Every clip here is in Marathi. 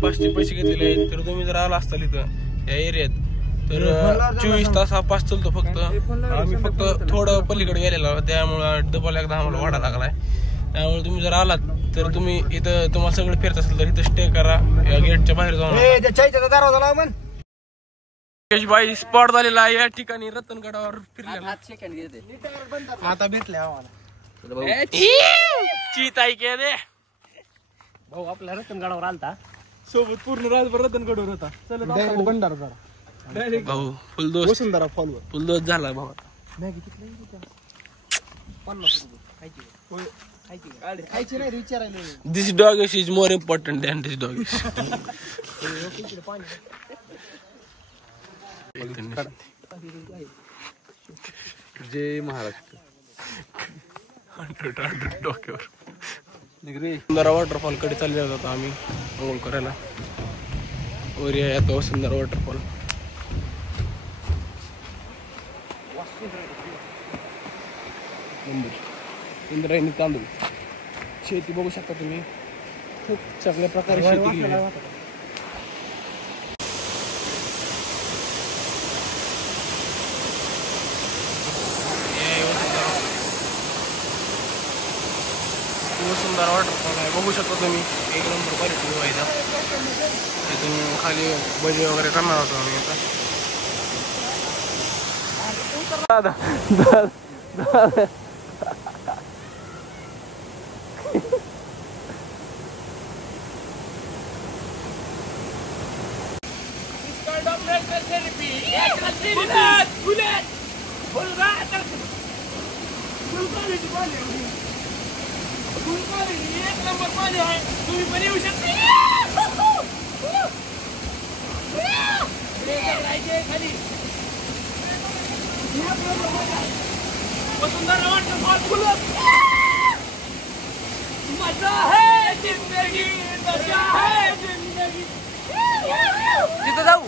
पाचशे पैसे घेतलेले आहेत. तर तुम्ही जर आला असताल इथं या एरियात तर 24 तास हा पास चालतो फक्त. आम्ही फक्त थोडं पलीकडे गेलेलो त्यामुळं डबल एकदा आम्हाला वाढा लागलाय. त्यामुळे तुम्ही जर आलात तर तुम्ही इथं तुम्हाला सगळं फिरत असेल तर इथं स्टे करा. या गेटच्या बाहेर जाऊन बाई स्पॉट झालेला आहे या ठिकाणी रतनगडावर फिरलेला. आता भेटले आम्हाला चीताई के दे भाऊ आपल्या रतनगडावर आलता सोबत पूर्ण रातभर रतनगडावर होता. डायरेक्ट भंडार भाऊ फुलदोस वसुंधरा फॉलोवर फुलदोस झाला भाऊ. मॅगी किती 50 रुपये खायची नाही विचारायला. This dog is more important than this dog. जय महाराष्ट्र. डोक्यावर वसुंधरा वॉटरफॉल कडे चालले होतो आम्ही अंघोळ करायला. वर येतो वसुंधरा वॉटरफॉल. इंद्रायणी तांदूळ शेती बघू शकता तुम्ही. खूप चांगल्या प्रकारे शेती केली आहे. वसुंधरा वॉटरफॉल आहे बघू शकता तुम्ही. एक नंबर क्वालिटी व्ह्यू आहे. इथून खाली बजे वगैरे करणार होतो आम्ही आता. एक नंबर पाणी आहे. तुम्ही पण येऊ शकता. खाली वसुंधरा वॉटरफॉल फुल मजा है जिंदगी मजा है जिंदगी. तिथं जाऊ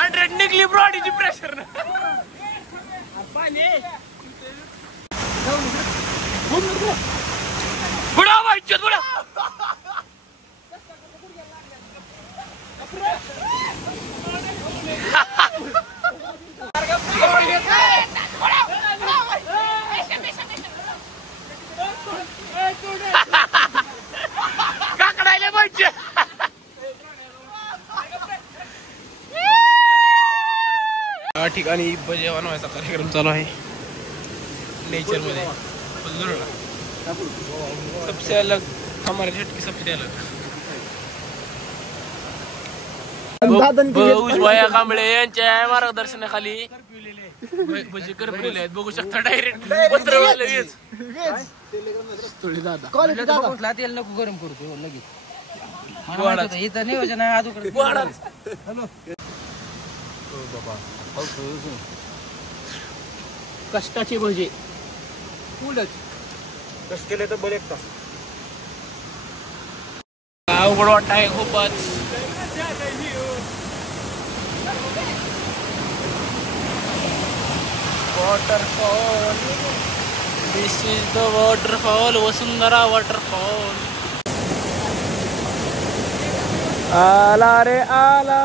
100 निघली बॉडीची प्रेशर पाणी बुडा वाईट बुडा. काकडायला पाहिजे. या ठिकाणी भजे बनवायचा कार्यक्रम चालू आहे नेचर मध्ये. सबसे अलग हमारे झटकी सबसे अलग. भाया कांबळे यांच्या मार्गदर्शनाखाली भजी करपलेले आहेत बघू शकता. डायरेक्ट पत्र तेल नको गरम करतो लगेच. इथं नियोजन आहे अजून. कष्टाचे भजे कष्ट केले तर बरे का. अवघड वाटत आहे खूपच. Waterfall this is the waterfall Vasundhara waterfall. आला रे आला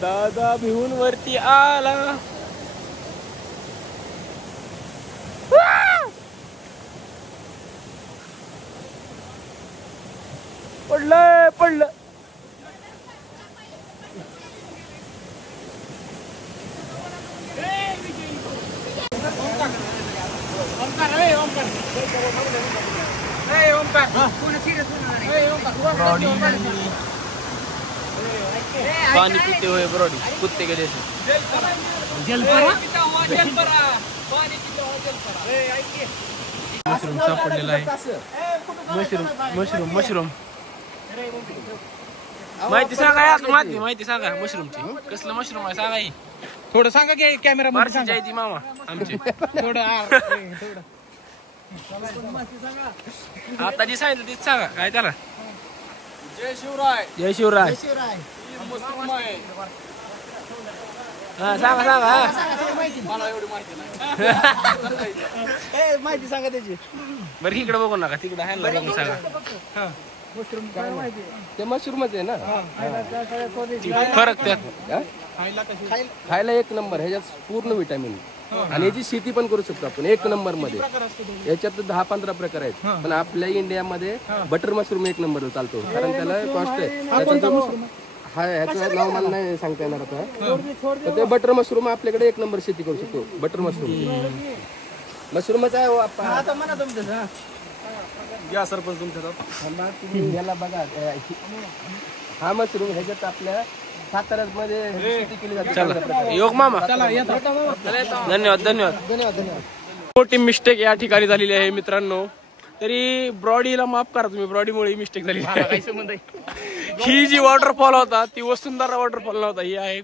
दादा भिवून वरती आला. पडलं पडलं. पानी पीते हुए ब्रॉडी कुत्ते के जैसे. मशरूम सापडलेला आहे. मशरूम मशरूम मशरूम माहिती सांगा यार. माहिती सांगा मशरूमची. कसलं मशरूम आहे सांगा. थोडं सांगा की कॅमेरा मारशीची आहे ती मामा आमची. थोडं आता जी सांगितलं तीच सांगा काय त्याला. जय शिवराय. जय शिवराय. हा सांगा सांगा. मला एवढी माहिती नाही. माहिती सांगा त्याची. बरं इकडे बघू नका तिकडे आहे ना बघून सांगा. ते मशरूमच आहे ना. फरक त्यात खायला एक नंबर, ह्याच्यात पूर्ण विटॅमिन आणि याची शेती पण करू शकतो आपण एक नंबर मध्ये. याच्यात 10-15 प्रकार आहेत, पण आपल्या इंडियामध्ये बटर मशरूम एक नंबर चालतो, कारण त्याला कॉस्ट आहे. ह्याचं नाव मला नाही सांगता येणार आता. तर ते बटर मशरूम आपल्याकडे एक नंबर शेती करू शकतो. बटर मशरूम मशरूमच आहे हो. या सरपंच तुमच्या याला बघा, हा मशरूम ह्याच्यात आपल्या साताऱ्यामध्ये शेती केली जाते. योग मामा धन्यवाद धन्यवाद. मोठी मिस्टेक या ठिकाणी झालेली आहे मित्रांनो. तरी ब्रॉडीला माफ करा तुम्ही, ब्रॉडीमुळे मिस्टेक झाली. ही जी वॉटरफॉल होता ती वसुंधरा वॉटरफॉल नव्हता, ही आहे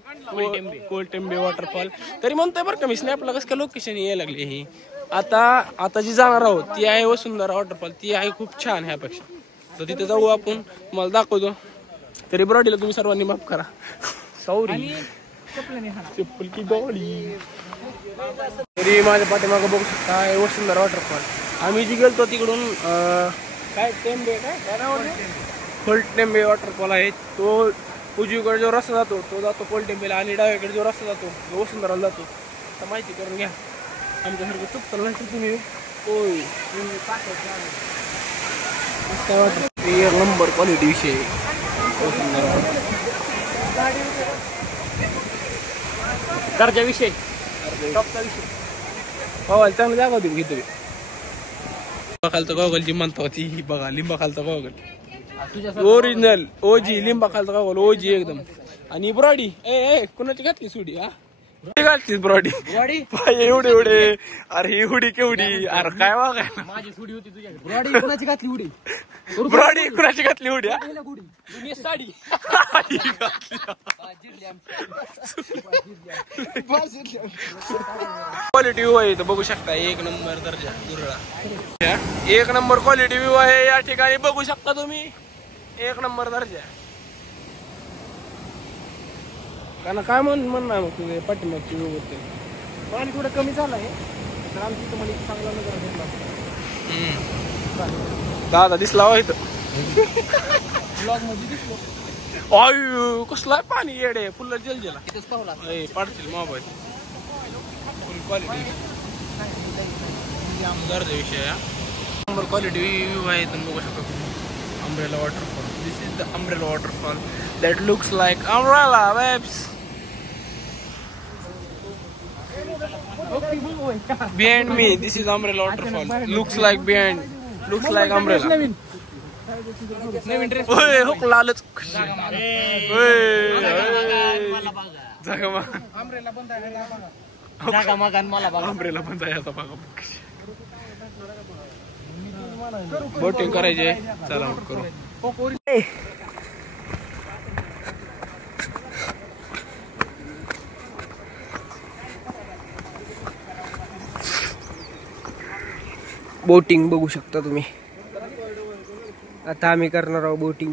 कोलटेंबे वॉटरफॉल. तरी म्हणतोय बरं का मी स्नॅपला कसं काय लोकेशन यायला लागली. ही आता जी जाणार आहोत ती आहे वसुंधरा वॉटरफॉल. ती आहे खूप छान ह्यापेक्षा, तर तिथे जाऊ आपण, तुम्हाला दाखवतो. तरी ब्रॉडीला तुम्ही सर्वांनी माफ करा. सॉरी चप्पल की गॉडी. तरी माझ्या पाठीमागं बघू शकता आहे वसुंधरा वॉटरफॉल. आम्ही जी गेलतो तिकडून काय टेंबे कोलटेंबे वॉटरफॉल आहे. तो उजवीकडे जो रस्ता जातो तो जातो कोलटेंबेला, आणि डावीकडे जो रस्ता जातो तो वसुंधराला जातो. तर माहिती करून घ्या, आमच्यासारखं चुकतं नाही तर तुम्ही. एक नंबर क्वालिटी विषय दर्जा विषय टॉपचा विषय. हो चांगली जागा होती घेतो. लिंबा खालचा गॉगल जी म्हणतो ती बघा, लिंबा खालचा गॉगल ओरिजिनल ओजी. लिंबा खालचा गॉगल ओजी एकदम. आणि ब्रॉडी ए कुणाची घातली सुडी? हा घातली ब्रॉडी एवढे एवढे. अरे ही हुडी केवढी, अरे काय बघा. माझी सुडी होती तुझ्या. ब्रॉडी कुणाची घातली उडी? ब्रॉडी कुणाची घातली हुडी? साडी क्वालिटी व्ह्यू आहे बघू शकता. एक नंबर दर्जा दुर्ळा. एक नंबर क्वालिटी व्ह्यू आहे या ठिकाणी बघू शकता तुम्ही. एक नंबर दर्जा. कारण काय म्हणणार मग तुझे पाठीमागची व्ह्यू होते. पाणी थोडं कमी झालं आहे तर आमची तुम्हाला चांगला नजर घेतला. दादा दिसला हो इथं ब्लॉग मध्ये दिसलो. आयु कसला पाणी येडे फुल जलजेला पाडतील मोबाईल. फुल क्वालिटी दर्जा विषय. नंबर क्वालिटी व्ह्यू आहे तुम्ही बघू शकता तुम्ही. Umbrella waterfall. This is the umbrella waterfall that looks like umbrella waves. Behind me this is umbrella waterfall. Looks like umbrella. Naveen dress ओय हुक लालच. जागा मगान मला बघा. अम्ब्रेला बंद आहे आता बघा. बोटिंग करायचे, चला करू. बोटिंग बघू शकता तुम्ही. आता आम्ही करणार आहोत बोटिंग.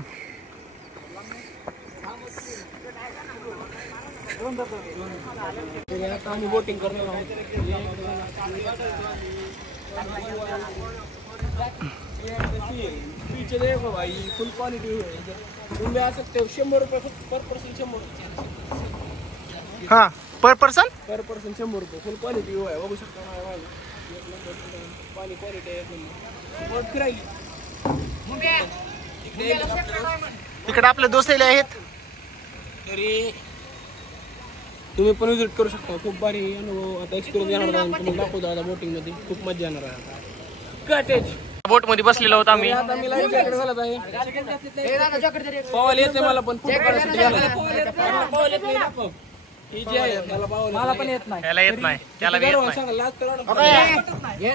आता आम्ही बोटिंग करणार आहोत. पीछे देखो भाई फुल क्वालिटी है. तुम भी आ सकते हो. 100 रुपये पर पर्सन. 100 हा पर पर्सन 100 रुपये. फुल क्वालिटी आहे बघू शकता. पाणी क्वालिटी आहे. तिकडे आपले दोस्त आहेत. तरी तुम्ही पण विजिट करू शकता. खूप भारी अनुभव आता एक्सपिरियन्स येणार आहे. तुम्हाला दाखवतो आता बोटिंग मध्ये खूप मजा येणार आहे. कटेज बोट मध्ये बसलेलो होतो आम्ही. आता मी लाईव्ह जॅकेट घालत आहे. पवायला येते मला पण फोटो काढायसाठी पवायला येत नाही ना. ही जी आहे त्याला पवायला मला पण येत नाही. त्याला येत नाही. त्याला बी येत नाही.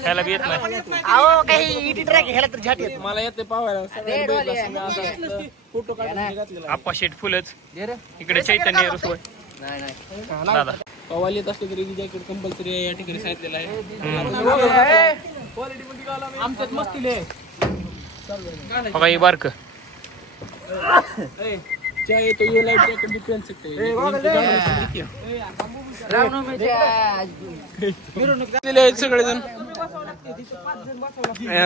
त्याला बी येत नाही. अहो काही इटी ट्रॅक ह्याला तर झाट येत. मला येते पवायला. फोटो काढायला घातलेला. आप्पा शेट फुलच. इकडे चैतन्य रुसवय. दादा पवायला येत असले तरी जॅकेट कंपल्सरी या ठिकाणी सांगितलेलं आहे. आमच्यात मस्तीले बघा ही बारक चाहे तो ये लाइट जैकेट भी पहन सकते हैं सगळेजण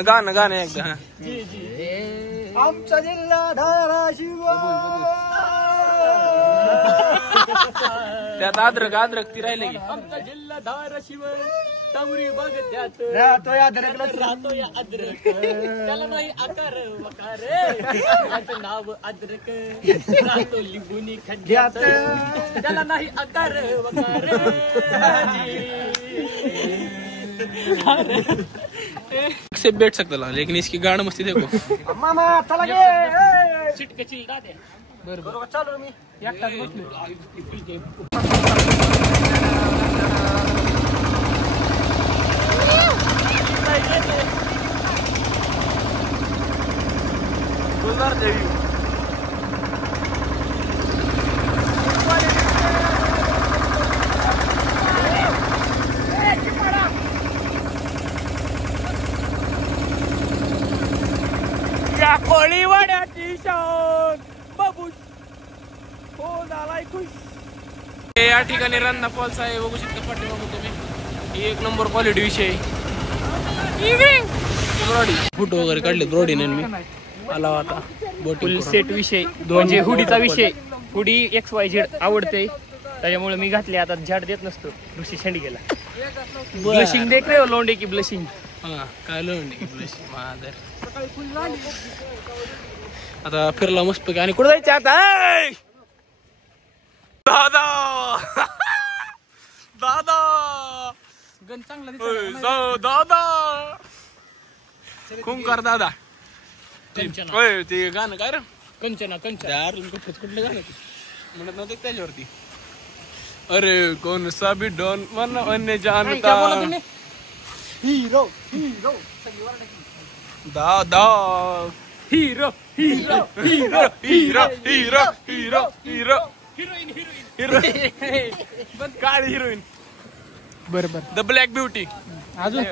गाणं गाणं एकदा आमचा जिल्हा धाराशिव त्यात अद्रक ती राहिले की आमचा जिल्हा धाराशिव तांबरी बघत्यात राहतोय अद्रकलाच राहतोय अद्रक त्याला नाही आकार वकार माझं नाव अद्रक राहतो लिंबुनी खड्ड्यात त्याला नाही आकार वकार से बैठ सकता ला लेकिन इसकी गाणं मस्ती देखो मामा चला गे चिटकची दादे बरोबर चालू मी एकटाच बसलो या कोळीवाड्याची शान बाबूस हो झालाय खुश. या ठिकाणी रंधा फॉल्स आहे बघू शकता पाठीमागून तुम्ही. ही एक नंबर क्वालिटी विषय फोटो वगैरे काढले ब्रॉडीने मी आला आता फुल सेट विषय म्हणजे हुडीचा विषय. हुडी XYZ आवडते त्याच्यामुळे मी घातले. आता झाड देत नसतो ऋषी शेंडी गेला. ब्लशिंग देख रे लोंडे की ब्लशिंग. हा काय लोंडे आता फिरला मस्त आणि कुठं जायचं आता दादा दादा गण चांगला दादा कुंकार दादा ते गाणं काय रे कंचना यार कुठलं गाणं म्हणत नव्हतं त्याच्यावरती. अरे कोण सा भी डॉन मन जानता हिरो दादा hero hero hero hero hero hero hero heroine काळी हिरोईन बरोबर द ब्लॅक ब्युटी. अजून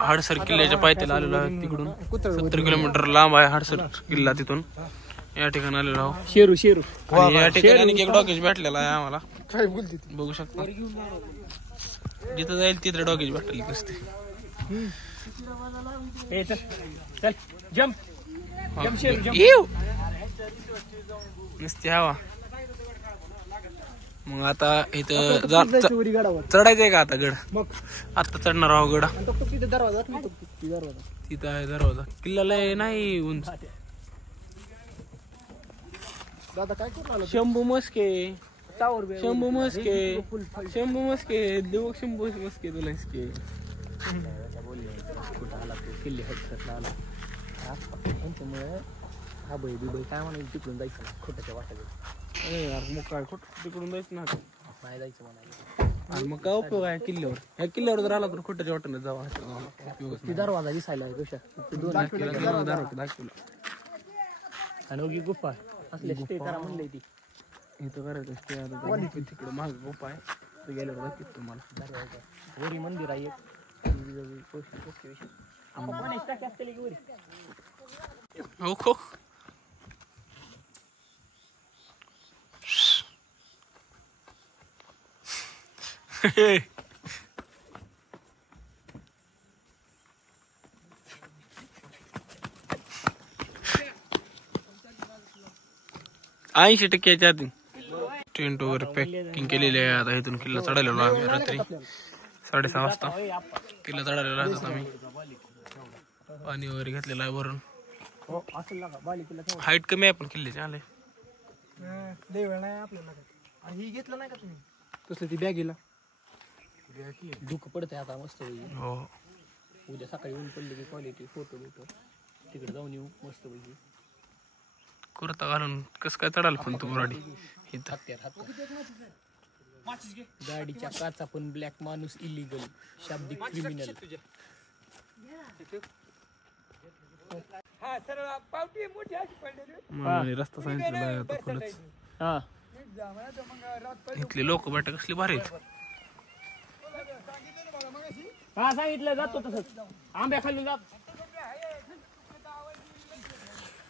हडसर किल्ल्याच्या पायथ्याला आलेलो आहे. तिकडून 70 किलोमीटर लांब आहे हडसर किल्ला. तिथून या ठिकाणी आलेलो आहोत. शेरू आणि या ठिकाणी एक डॉकेज भेटलेला आहे आम्हाला. बघू शकता जिथं जाईल तिथे डॉकेज भेटलेली दिसते. चल जम्प नुसती हवा. मग आता इथं चढायचंय का आता गड. आता चढणार आहो गड. तिथं आहे दरवाजा. किल्ल्याला नाही उंच. शंभू मस्के शंभू मस्के शंभू मस्के देऊ शंभू मस्के तुला इसके किल्ले हा बाई बिबाई काय म्हणाल तिकडून जायचं खोट्याच्या वाटायचं. मग काय खोट तिकडून जायचं ना नाही जायचं म्हणाले. मग काय उपयोग आहे किल्ल्यावर. ह्या किल्ल्यावर जर आला तर खोट्याच्या वाटेने जावा. ती दरवाजा दिसायला आहे कशा दाखवला आणि गुफा असले स्टे करा म्हणले ती इथं करायचं स्टे. आता तिकडे माग गुफा आहे तिथे गेल्यावर दाखवतो तुम्हाला. वरी मंदिर आहे हो खो ऐंशी टक्क्याच्या आधी टेंट वगैरे पॅकिंग केलेली आहे. आता इथून किल्ला चढायला आम्ही रात्री 6:30 वाजता किल्ला चढायला राहतात आम्ही. पाणी वगैरे घेतलेलं आहे वरून. हाईट कमी आहे पण किल्ल्याची आले देवळ नाही आपल्याला. ही घेतलं नाही का तुम्ही तसलं ती बॅगीला दुःख पडतंय आता मस्त. हो उद्या सकाळी ऊन पडले की क्वालिटी फोटो तिकडे जाऊन येऊ मस्त पैकी. कुर्ता घालून कस काय चढाल पण तू गाडी इथं. गाडीच्या काचा पण ब्लॅक माणूस इलिगल शाब्दिक क्रिमिनल. रस्ता सांगितलेला आहे आता फुलच. इथले लोक बेटा कसले भारी आहेत. हा सांगितलं जातो तसंच आंब्या खाली जात.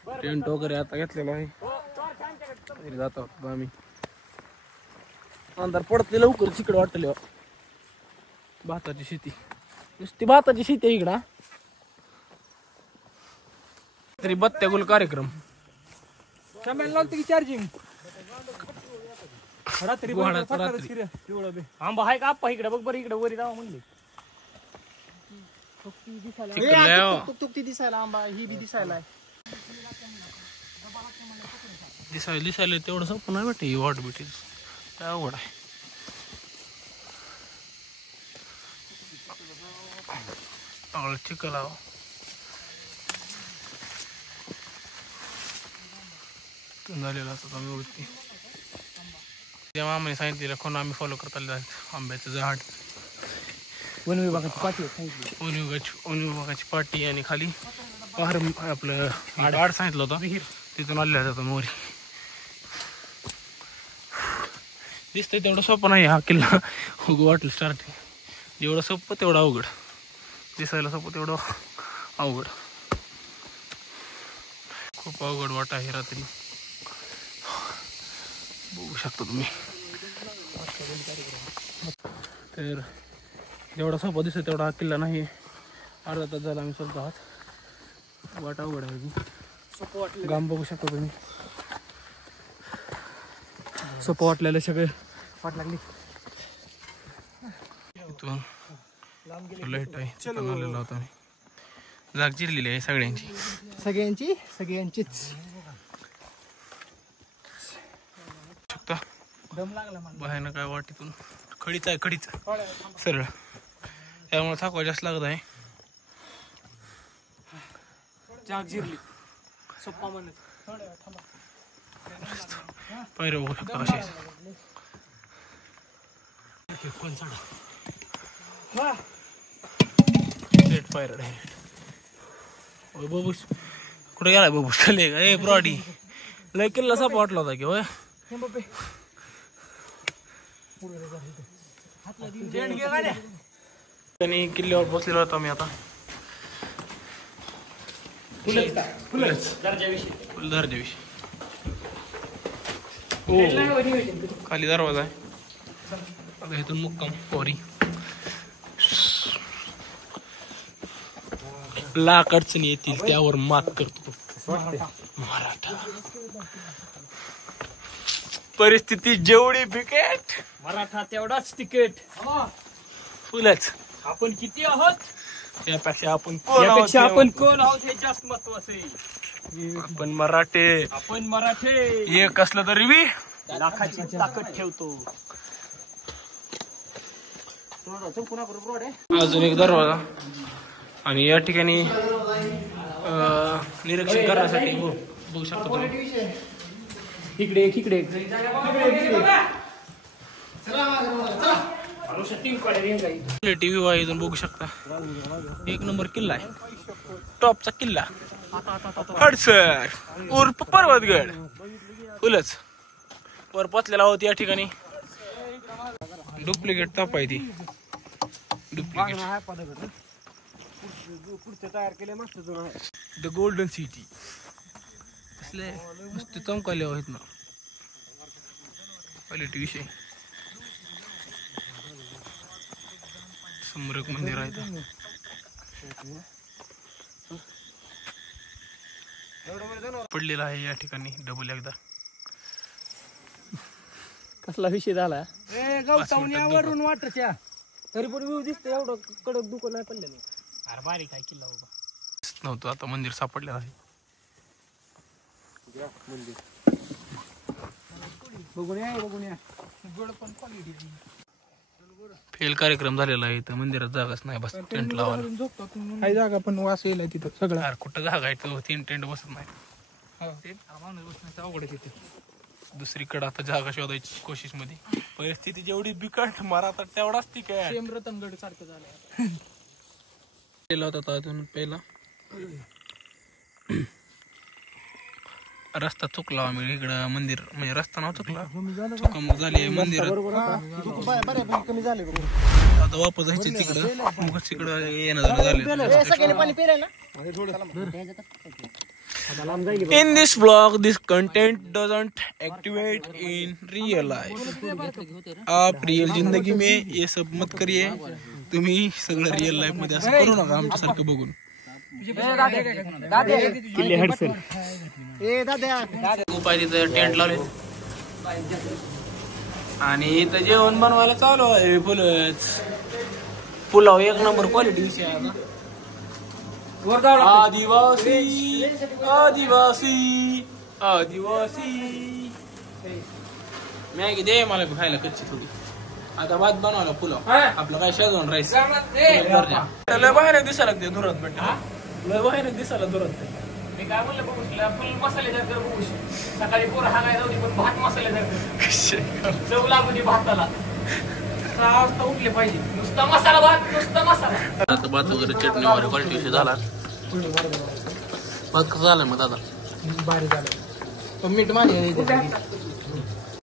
टेंट वगैरे आता घेतलेला आहे. तरी जात आहोत आम्ही. अंधार पडते लवकर तिकडे वाटले. भाताची शेती, नुसती भाताची शेती आहे इकडं. तरी बत्त्या गुल कार्यक्रम चार्जिंग रात्री आंबा आहे का आप्पा इकडे बघ बरं, इकडे वरी जावा म्हणली. तुकती दिसायला आंबा ही बी दिसायला दिसायला तेवढं सोपं नाही वाटत. ही वाट भेटेल काय अवघड आहे. चिखल आहो. झालेला असतो आम्ही वरती. तेव्हा आम्ही सांगितलेलं कोण आम्ही फॉलो करत आलेलं आहे. आंब्याचं झाड, वन विभागाची पाठी वन विभागाची पाटी आणि खाली पहार आपलं आड सांगितलं होतं विहीर, तिथून आलेला जातो मोरी. दिसतंय तेवढं सोपं नाही हा किल्ला. उगं वाटलं स्टार्टिंग जेवढं सोपं तेवढं अवघड. दिसायला सोपं तेवढं अवघड. खूप अवघड वाट आहे रात्री. बघू शकता तुम्ही. तर जेवढा सोपा दिसत तेवढा हा किल्ला नाही. अर्धा तास झाला आम्ही चालतो आहात. वाट अवघड आहे. गाम बघू शकता तुम्ही. सोपं वाटलेलं सगळे वाट लागली. इथून लाईट आहे तिथून आलेलो होतो आम्ही. जाग चिरलेली आहे सगळ्यांचीच शकता. बाहेर काय वाटीतून खडीच आहे, खडीच सरळ, त्यामुळे थकवा जास्त लागत आहे. जाग जिरली सोप्पा म्हणत. पायऱ्या बघू शकता कशी पायऱ्या डायरेक्ट. बबूस कुठे गेलाय? बबूस खाली का ब्रॉडी लय किल्ला साप वाटला होता की होय. आणि किल्ल्यावर बसलेलो होतो आम्ही आता. दर्जाविषयी हो खाली दरवाजा आहे. आता इथून मुक्काम पोरी. लाख अडचणी येतील त्यावर मात करतो मराठा. परिस्थिती जेवढी बिकट मराठा तेवढाच तिकीट. फुलच. आपण किती आहोत यापेक्षा आपण कोण आहोत हे जास्त महत्वाचं आहे. आपण मराठे. आपण मराठे एक असलं तरी बी लाखाची ताकद ठेवतो. अजून एक दरवाजा. आणि या ठिकाणी निरीक्षण करण्यासाठी बघू शकता तुम्ही. इकडे टीव्ही आहे इथून बघू शकता. एक नंबर किल्ला आहे, टॉपचा किल्ला हडसर उर्फ पर्वतगड. फुलच वर पोचलेला आहोत या ठिकाणी. डुप्लिकेट ताप आहे ती. Duplicate the golden city. मस्त चमकाले आहेत ना क्वालिटी विषय. समोर एक मंदिर आहे. पडलेला आहे या ठिकाणी डबल एकदा. कसला विषय झाला गवतावण्यावरून वाटच्या तरी पण व्यू दिसतं. एवढं कडक दुकान नाही पडलेलं. अरे बारीक काय किल्ला बाबा नव्हतं. आता मंदिर सापडलेलं आहे. बघून या फेल कार्यक्रम झालेला आहे. तर मंदिरात जागाच नाही बस टेंट लावायला. काही जागा पण वास येईल तिथं सगळं. यार कुठं जागा आहे तर 3 टेंट बसत नाही. अवघड आहे तिथे. दुसरीकडे आता जागा शोधायची कोशिश मध्ये. परिस्थिती जेवढी बिकट मराठा तेवढाच ती काय रतनगड सारखं झालं. होता अजून पहिला रस्ता चुकला आम्ही. इकडं मंदिर म्हणजे रस्ता नाव चुकला. चुकामुक झाली मंदिरात. कमी झाले आता वापस जायचे तिकडं. तिकडं येणं झालं. In this vlog, this content doesn't activate in real life. आप रियल जिंदगी में ये सब मत करिए. तुम्ही सगळं रियल लाईफ मध्ये असं करू नका आमच्यासारखं बघून. किल्ले हडसन तिथं टेंट लावले आणि इथं जेवण बनवायला चालू आहे. पुलाव एक नंबर क्वालिटी विषय आहे. आदिवासी आदिवासी आदिवासी मॅगी दे मला खायला कच्ची थोडी. आता भात बनवला पुलाव आपलं काय शेजवान राईस. लय बाहेर दिसायला लागते दुरात भेटा. लय बाहेर दिसायला दुरात. मी काय म्हणलं बघू फुल मसालेदार कर बघू. सकाळी पोरं हागाय जाऊ पण भात मसालेदार कर. चव लागू दे भाताला. 6 वाजता उठले पाहिजे. नुसता मसाला भात नुसता मसाला. आता भात वगैरे चटणी वगैरे क्वालिटी विषय झाला. भात कसं झालाय मग दादा? भारी झालं मीठ माने